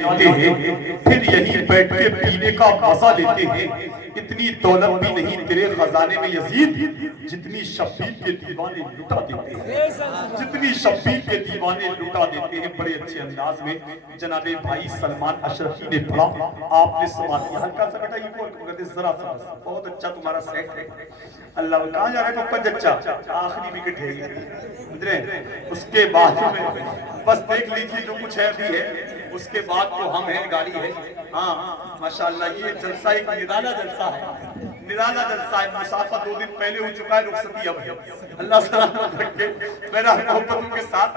देते हैं, फिर यहीं बैठ के पीने का मजा लेते हैं। इतनी दौलत भी नहीं तेरे खजाने में यजीद, जितनी शब्बीर के दीवाने लुटा देते हैं, जितनी शब्बीर के दीवाने लुटा देते हैं। बड़े अच्छे अंदाज में जनाबे भाई सलमान अशरफी ने पढ़ा, आपने सवाल किया हल्का सा बेटा ये बोल जरा सा, बहुत अच्छा तुम्हारा सेट है। अल्लाह कहाँ जा रहा है पप्पा जच्चा, आखिरी विकेट है ये। उसके बाद में बस देख लीजिए जो कुछ है अभी है, उसके बाद तो हम हैं, गाड़ी है। हाँ माशाल्लाह ये जलसा एक निराला जलसा है, निराला जलसा है। मुसाफा 2 दिन पहले हो चुका है, रुखसती अब है। अल्लाह सलामत रखे। मेरा मोहब्बतों के साथ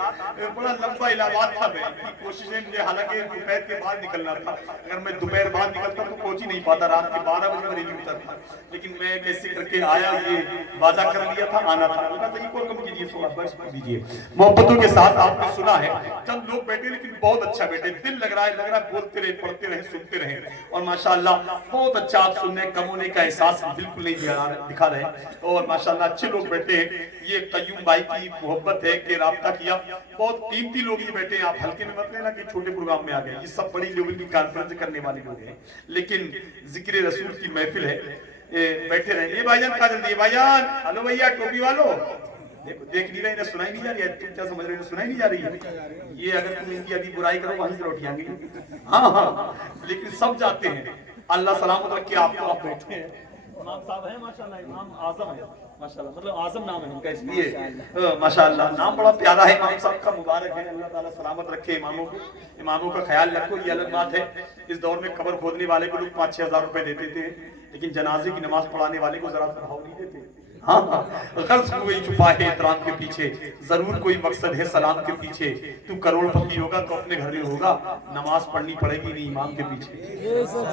बड़ा लंबा इलाहाबाद था, मैं की कोशिशें मुझे हालांकि दोपहर के बाद निकलना था। अगर मैं दोपहर बाद निकलता तो पहुंच ही नहीं पाता, रात के 12 बजे मेरी उतरता। लेकिन मैं कैसे करके आया, ये वादा कर लिया था, आना था। ये कौन कम कीजिए, थोड़ा बस दीजिए। मोहब्बतों के साथ आपने सुना है, चंद लोग बैठे लेकिन बहुत अच्छा बैठे, दिल लग रहा है बोलते रहे, पढ़ते रहे, सुनते रहे। और माशाल्लाह बहुत अच्छा आप सुनने कम होने का एहसास बिल्कुल नहीं दिखा रहे। और माशाल्लाह अच्छे लोग बैठे हैं। ये कय्यूम भाई की मोहब्बत है कि राब्ता किया, बहुत कीमती लोग ये बैठे हैं। आप हल्के में मत लेना कि छोटे प्रोग्राम में आ गए, ये सब बड़ी लेवल की कॉन्फ्रेंस करने वाले लोग हैं। लेकिन जिक्र रसूल की महफिल है, बैठे रहे। ये भाईजान कहा जल्दी, भाईजान हेलो भैया टोपी वालों, देखो देख नहीं रहे, इन्हें सुनाई नहीं जा रही है। तुम क्या समझ रहे हो, सुनाई नहीं जा रही है? ये अगर तुम इनकी अभी बुराई करो वहीं से लौट आएंगे। हाँ, लेकिन सब जाते हैं। अल्लाह सलामत रखे आपको, आप बैठे हैं। इमाम साहब है माशाल्लाह, इमाम आजम है माशाल्लाह, मतलब आजम नाम है उनका, इसलिए माशाल्लाह नाम बड़ा प्यारा है इमाम साहब का, मुबारक है। अल्लाह ताला सलामत रखे इमामों को, इमामों का ख्याल रखो। ये अलग बात है, इस दौर में कब्र खोदने वाले को लोग 5-6 हजार रुपए देते थे, लेकिन जनाजे की नमाज पढ़ाने वाले को जरा सा भाव नहीं देते। हाँ, गर्ज कोई छुपा है एहतराम के पीछे, जरूर कोई मकसद है सलाम के पीछे। तू करोड़पति होगा तो अपने घर में होगा, नमाज पढ़नी पड़ेगी नहीं इमाम के पीछे।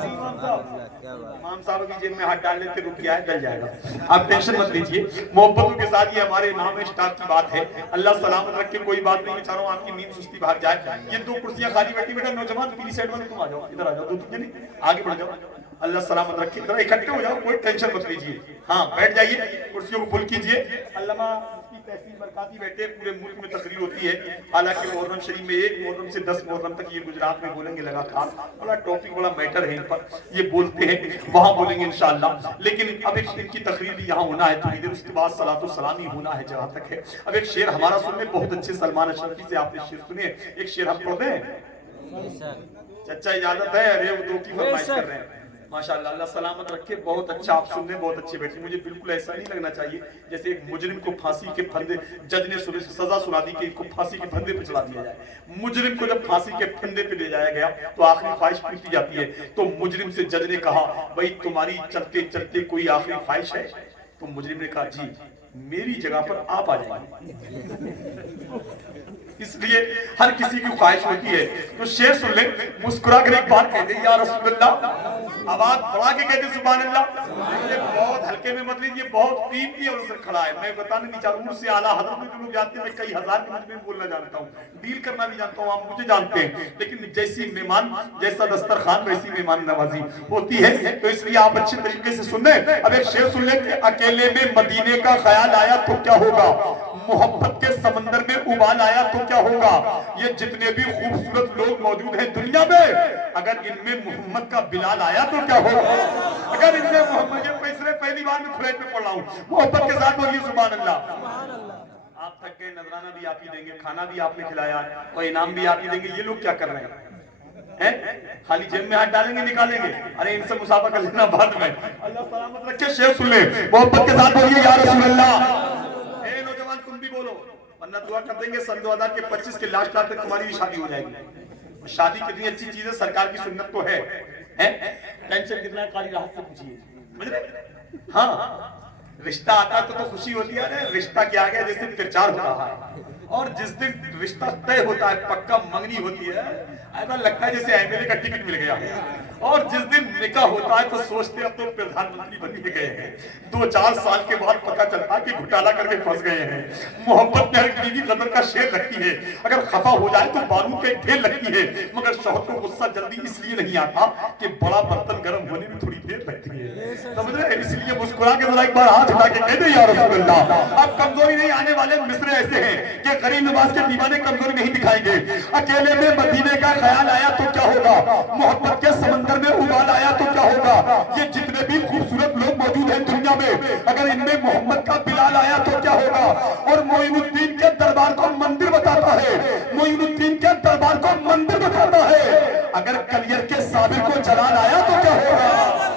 इमाम साहब की जेब में हाथ डाल लेते रुक गया है, डल जाएगा, आप टेंशन मत लीजिए। मोहब्बतों के साथ ये हमारे नाम है, स्टाफ की बात है। अल्लाह सलामत रखे, कोई बात नहीं, चारों आपकी नींद सुस्ती भाग जाए। ये 2 कुर्सियां खाली बैठी, बेटा नौजवान पीली साइड वाले तुम आ जाओ, इधर आ जाओ, 2-3 जने आगे बढ़ जाओ। अल्लाह सलामत रखे, जरा इकट्ठे हो जाओ, कोई टेंशन मत लीजिए। हाँ बैठ जाइए, कुर्सियों को फुल कीजिए। अल्लामा की तहसील बरकाती बैठे, पूरे मुल्क में तकरीर होती है। हालांकि मुहर्रम शरीफ में 1 मुहर्रम से 10 मुहर्रम तक ये गुजरात में बोलेंगे लगातार, बड़ा टॉपिक बड़ा मैटर है इन पर, ये बोलते हैं, वहां बोलेंगे इंशाअल्लाह। लेकिन अब एक इनकी तकरीर भी यहाँ होना है थोड़ी देर, उसके बाद सलातो सलाम ही होना है जहां तक है। अब एक शेर हमारा सुनने, बहुत अच्छे सलमान अशरफी से आपने शेर सुने, एक शेर हम पढ़ दें? चचा इजाजत है? अरे वो 2 की फरमाइश कर रहे हैं माशाल्लाह। अल्लाह सलामत रखे, बहुत अच्छा आप सुनने, बहुत अच्छे बैठे। मुझे बिल्कुल ऐसा नहीं लगना चाहिए जैसे एक मुजरिम को फांसी के फंदे, जज ने सजा सुना दी कि इसको फांसी के फंदे पे चला दिया जाए। मुजरिम को जब फांसी के फंदे पे ले जाया गया तो आखिरी ख्वाहिश पूछी जाती है, तो मुजरिम से जज ने कहा भाई तुम्हारी चलते चलते कोई आखिरी ख्वाहिश है? तो मुजरिम ने कहा जी मेरी जगह पर आप आ जाइए। इसलिए हर किसी की ख्वाहिश होती है। तो शेर सुन ले, मुस्कुरा कर एक बात कहते या रसूलुल्लाह, आवाज बढ़ा के कहते सुभान अल्लाह। बहुत हल्के में मत लीजिए, बहुत कीमती अवसर खड़ा है। मैं बताने नहीं चाहूँ, मुझसे आला हजरत में जो लोग जानते हैं, मैं कई हजार के मजमे में बोलना जानता हूँ, डील करना भी जानता हूँ, आप मुझे जानते हैं। लेकिन जैसी मेहमान, जैसा दस्तरखान वैसी मेहमान नवाजी होती है, तो इसलिए आप अच्छे तरीके से सुन ले। अब एक शेर सुन ले, अकेले में मदीने का ख्याल आया तो क्या होगा, मोहब्बत के समंदर में उबाल आया तो क्या होगा। ये जितने भी खूबसूरत लोग मौजूद हैं दुनिया में, अगर इनमें मोहम्मद का बिलाल आया तो क्या होगा। अगर इनमें मोहम्मद, ये पैसे पहली बार में खुराक में पढ़ रहा हूँ, मोहब्बत के साथ बोलिए सुभान अल्लाह। आप थक गए, नजराना भी आप ही देंगे, खाना भी आपने खिलाया और इनाम भी आप ही देंगे। ये लोग क्या कर रहे हैं? खाली जेब में हाथ डालेंगे निकालेंगे? अरे इनसे मुसाफा कर लेना बाद में। अल्लाह सलामत रखे, शेर सुन ले, मोहब्बत के साथ बोलिए या रसूल अल्लाह। नौजवान तुम भी बोलो, वरना दुआ कर देंगे सन 2025 के लास्ट तक तुम्हारी भी शादी हो जाएगी। शादी कितनी अच्छी चीज है, सरकार की सुन्नत तो है, टेंशन कितना काली राहत से पूछिए। हाँ रिश्ता आता तो खुशी होती है, रिश्ता क्या गया जैसे प्रचार हो रहा है। और जिस दिन रिश्ता तय होता है, पक्का मंगनी होती है, ऐसा लगता है जैसे एमएलए का टिकट मिल गया। और जिस दिन निकाह होता है तो सोचते अब तो प्रधानमंत्री बन के गए हैं। 2-4 साल के बाद पता चलता कि घोटाला करके फंस गए हैं। मोहब्बत में हर बीवी कदर का शेर लगती है, अगर खफा हो जाए तो बारूद का ढेर लगती है। मगर शौहर को गुस्सा जल्दी इसलिए नहीं आता कि बड़ा बर्तन गर्म होने में थोड़ी देर लगती है, समझ रहे? इसलिए मुस्कुरा के जरा एक बार हाथ उठा के कह दे या रसूल अल्लाह। अब कमजोरी नहीं आने वाले मिसरे ऐसे हैं कि غरीब नवाज के दीवाने कमजोरी नहीं दिखाएंगे। अकेले में मदीने का ख्याल आया तो क्या होगा, मोहब्बत के समंदर में उबाल आया तो क्या होगा। ये जितने भी खूबसूरत लोग मौजूद हैं दुनिया में, अगर इनमें मोहम्मद का बिलाल आया तो क्या होगा। और मोइनुद्दीन के दरबार को मंदिर बताता है, मोइनुद्दीन के दरबार को मंदिर बताता है। अगर कलियर के साबिर को जलाल आया तो क्या होगा।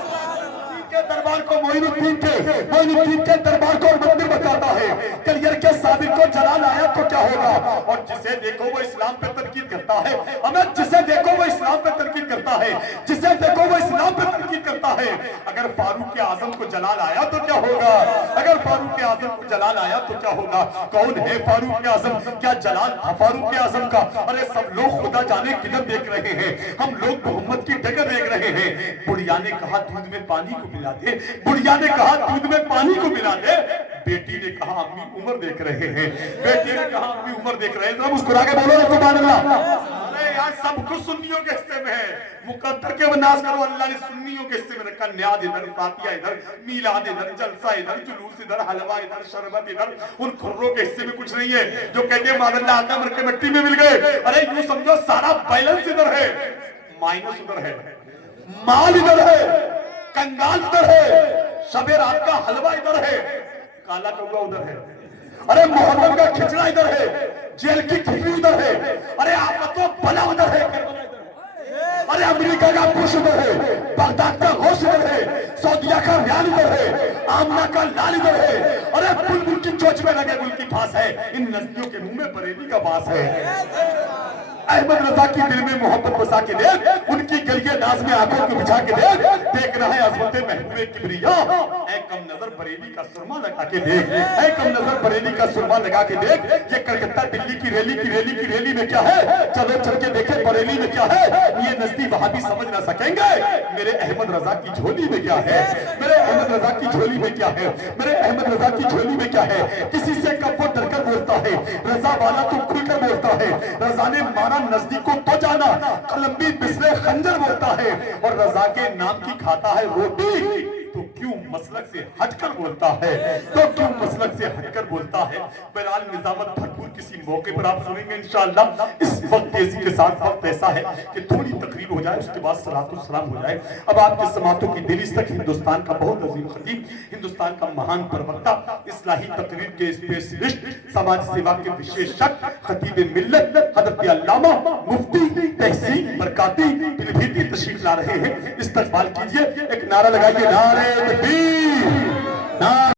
दरबार को मोइनुद्दीन के दरबार को मंदिर बताता है, कलियर के साबिर को जलाल आया तो क्या होगा। और जिसे देखो वो इस्लाम पे तनकीद करता है, हमें जिसे देखो वो इस्लाम पे तनकीद करता है, जिसे देखो वो इस्लाम पे तनकीद करता है। अगर फारूक आजम को जलाल आया तो क्या होगा, अगर फारूक आजम को जलाल आया तो क्या होगा। कौन है फारूक आजम, क्या जलाल था फारूक आजम का। अरे सब लोग खुदा जाने किधर देख रहे हैं, हम लोग मोहम्मद की डगर देख रहे हैं। बुढ़िया ने कहा दूध में पानी को मिला दे, बुढ़िया ने कहा दूध में पानी को मिला दे। बेटी ने कहा अम्मी उम्र देख रहे हैं, बेटी ने कहा अम्मी उम्र देख रहे हैं। जरा मुस्कुरा के बोलो ना सुभान अल्लाह। अरे यार सब कुछ सुन्नियों के हिस्से में है, मुकद्दर के वनास करो अल्लाह ने सुन्नियों के हिस्से में रखा। न्याज इधर, फातिया इधर, मीलाद इधर, जलसा इधर, जुलूस इधर, हलवा इधर, शरबत इधर। उन खुर्रों के हिस्से में कुछ नहीं है जो कहते हैं मादल्ला आटा मर के मिट्टी में मिल गए। अरे यूं समझो सारा बैलेंस इधर है, माइनस उधर है, माल इधर है, कंगाल इधर है, शबे रात का हलवा इधर है, काला कौवा उधर है। अरे मोहर्रम का खिचड़ा इधर है, जेल की खिचड़ी उधर है। अरे आफतो बला उधर है, अरे अमेरिका का बुश उधर है, बगदाद का गोश्त इधर है, सऊदिया का रियाल इधर है, आमना का लाल इधर है। अरे बुलबुल की चोंच में लगे गुल की फांस है, इन नस्लियों के मुंह में बरेली का बास है। अहमद रजा की दिल में मोहब्बत बसा के देख, उनकी गलिए नाज में आंखों को बिछा के देख रहा है अजमते महबूबे किबरिया। ऐ कम नजर बरेली का सुरमा लगा के देख, ऐ कम नजर बरेली का सुरमा लगा के देख। ये कलकत्ता दिल्ली की रैली में क्या है, चलो चल के देखे बरेली में क्या है। ये नस्ती वहां भी समझ ना सकेंगे मेरे अहमद रजा की झोली में क्या है, मेरे अहमद रजा की झोली में क्या है, मेरे अहमद रजा की झोली में क्या है। किसी से कब वो डरकर बोलता है, रजा वाला तो खुलकर बोलता है। रजा ने मारा नजदीकों तो जाना, कलम्बी बिस्ले खंजर बोलता है। और रजा के नाम की खाता है रोटी, तो क्यों मसलक से हटकर बोलता है, तो क्यों मसलक से हटकर बोलता है। बहरहाल निजामत भरपूर किसी मौके पर आप सुनेंगे इंशाअल्लाह। इस वक्त तेजी के साथ वक्त ऐसा है कि थोड़ी तकरीर हो जाए, उसके बाद सलातुल सलाम हो जाए। अब आपके समातों की दिल तक हिंदुस्तान का बहुत अजीम खतीब, हिंदुस्तान का महान प्रवक्ता, इस्लाही तकरीर के स्पेशलिस्ट, समाज सेवा के विशेषज्ञ, खतीब मिल्लत हज़रत अल्लामा मुफ्ती तहसीन बरकाती पीलीभीत तशरीफ ला रहे हैं। इस्तकबाल कीजिए, एक नारा लगाइए, नारे तकबीर।